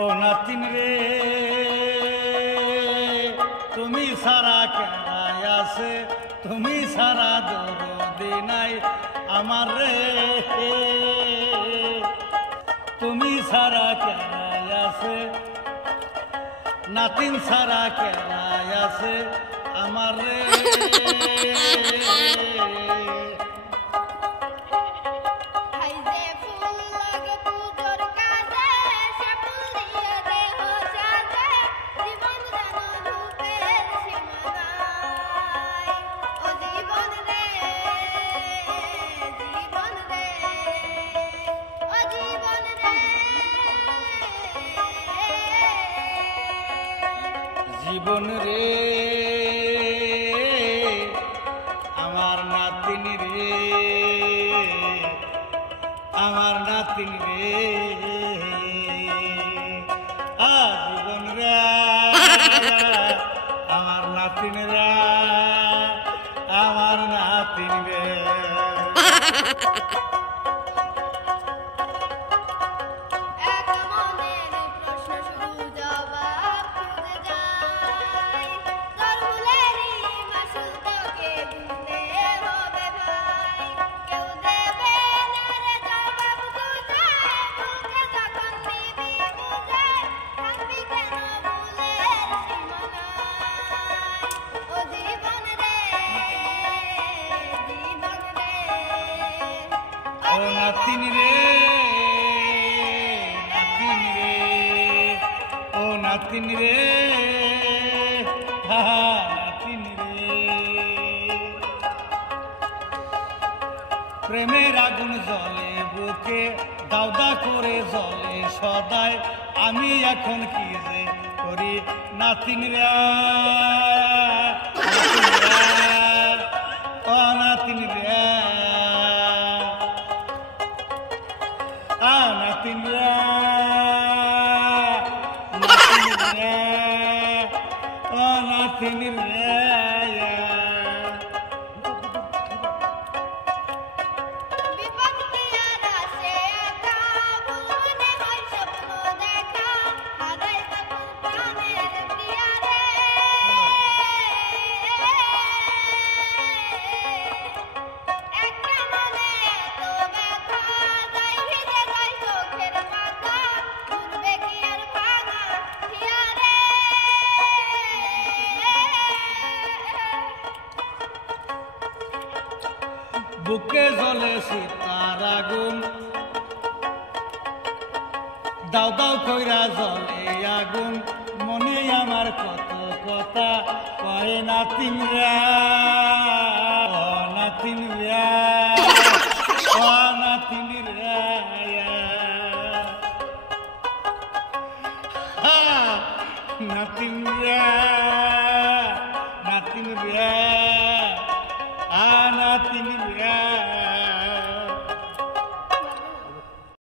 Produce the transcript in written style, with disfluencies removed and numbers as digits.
ও নাতিন রে তুমি সারা কেনায় আছে, তুমি সারা দরদি নাই আমার রে, তুমি সারা কেনায় আছে, নাতিন সারা কেনায় আছে আমার রে। জীবন রে আমার নাতিন রে, আমার নাতিন রে, জীবন রে আমার নাতিন রে, আমার নাতিন রে। ও নাতিন রে, নাতিন রে, ও নাতিন রে, নাতিন রে। প্রেমের আগুন জ্বলে বুকে দাউদা করে জ্বলে সদায়, আমি এখন কি যে করি নাতিন রে, ও নাতিন রে, নাতিন রে, নাতিন রে, ও নাতিন রে। বুকে জ্বলে সীতার আগুন, দাও দাও কইরা জ্বলে আগুন, মনে আমার কত কথা কয় নাতিন রে, নাতিন রে।